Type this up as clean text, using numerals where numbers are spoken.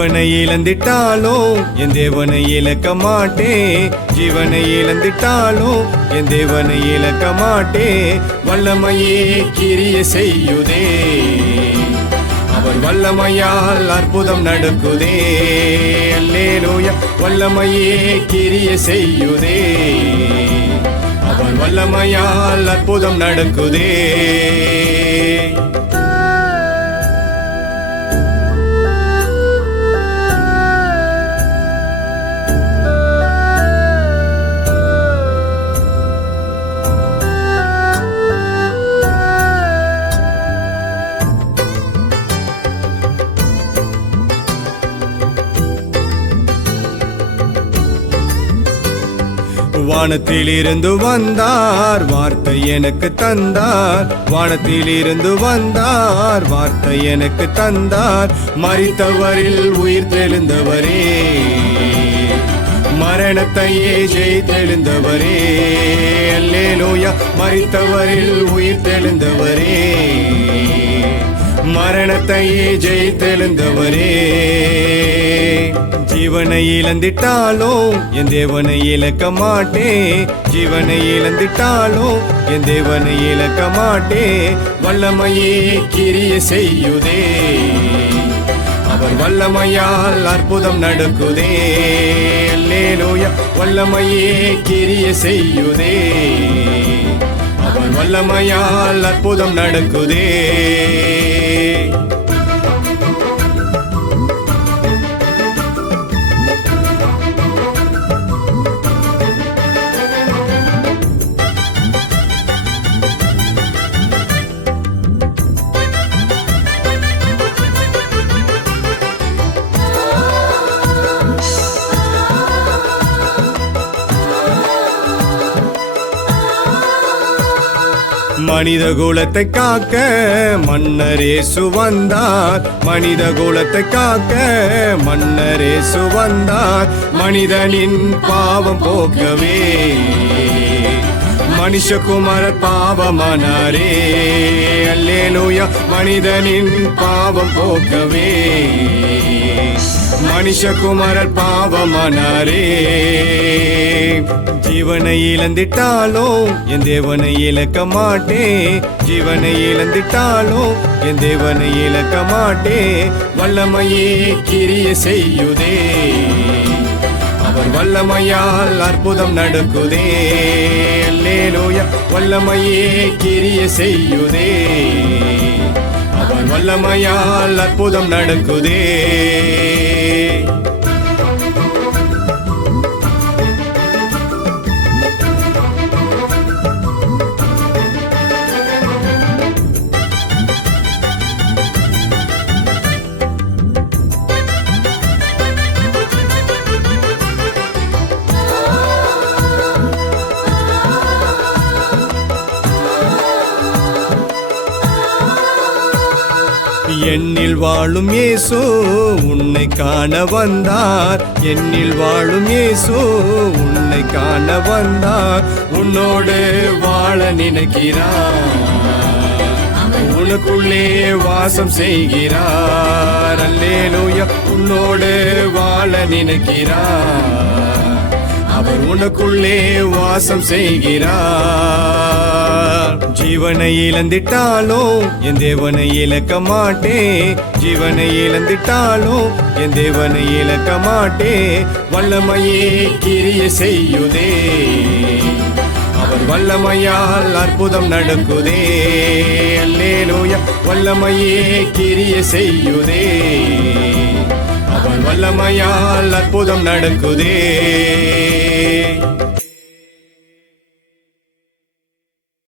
ஜீவனை இழந்திட்டாலும் என் தேவனை இழக்க மாட்டேன். ஜீவனை இழந்திட்டாலும் என் தேவனை இழக்க மாட்டேன். வல்லமையே கிரியை செய்யுதே, அவர் வல்லமையால் அற்புதம் நடக்குதே. அல்லேலூயா. வல்லமையே கிரியை செய்யுதே, அவர் வல்லமையால் அற்புதம் நடக்குதே. வானத்திலிருந்து வந்தார், வார்த்தை எனக்கு தந்தார். வானத்திலிருந்து வந்தார், வார்த்தை எனக்கு தந்தார். மரித்தவரில் உயிர் தெழுந்தவரே, மரணத்தையே ஜெயித்தெழுந்தவரே. அல்லேலூயா. மரித்தவரில் உயிர் தெழுந்தவரே, மரணத்தையே ஜெயித்தெழுந்தவரே. ஜீவனை இழந்திட்டாலும் என் தேவனை இழக்க மாட்டேன். ஜீவனை இழந்திட்டாலும் என் தேவனை இழக்க மாட்டேன். வல்லமையே கிரியை செய்யுதே, அவர் வல்லமையால் அற்புதம் நடக்குதே. அல்லேலூயா. வல்லமையே கிரியை செய்யுதே, அவர் வல்லமையால் அற்புதம் நடக்குதே. மனித குலத்தை காக்க மன்னரேசு வந்தார். மனித குலத்தை காக்க மன்னரேசு வந்தார். மனிதனின் பாவம் போக்கவே மனுஷகுமாரர் பாவமானாரே. அல்லேலூயா. மனிதனின் பாவம் போக்கவே மனுஷகுமாரர் பாவமானாரே. ஜீவனை இழந்திட்டாலும் என் தேவனை இழக்க மாட்டேன். ஜீவனை இழந்திட்டாலும் என் தேவனை இழக்க மாட்டேன். வல்லமையே கிரியை செய்யுதே, அவர் வல்லமையால் அற்புதம் நடக்குதே. அல்லேலூயா. வல்லமையே கிரியை செய்யுதே, அவர் வல்லமையால் அற்புதம் நடக்குதே. என்னில் வாழும் இயேசு உன்னை காண வந்தார். என்னில் வாழும் இயேசு உன்னை காண வந்தார். உன்னோடு வாழ நினைக்கிறார், உனக்குள்ளே வாசம் செய்கிறார். அல்லேலூயா. உன்னோடு வாழ நினைக்கிறார், அவர் உனக்குள்ளே வாசம் செய்கிறார். ஜீவனை இழந்திட்டாலும் என் தேவனை இழக்க மாட்டேன். ஜீவனை இழந்திட்டாலும் என் தேவனை இழக்க மாட்டேன். வல்லமையே கிரியை செய்யுதே, அவர் வல்லமையால் அற்புதம் நடக்குதே. அல்லேலூயா. வல்லமையே கிரியை செய்யுதே, அவர் வல்லமையால் அற்புதம் நடக்குதே.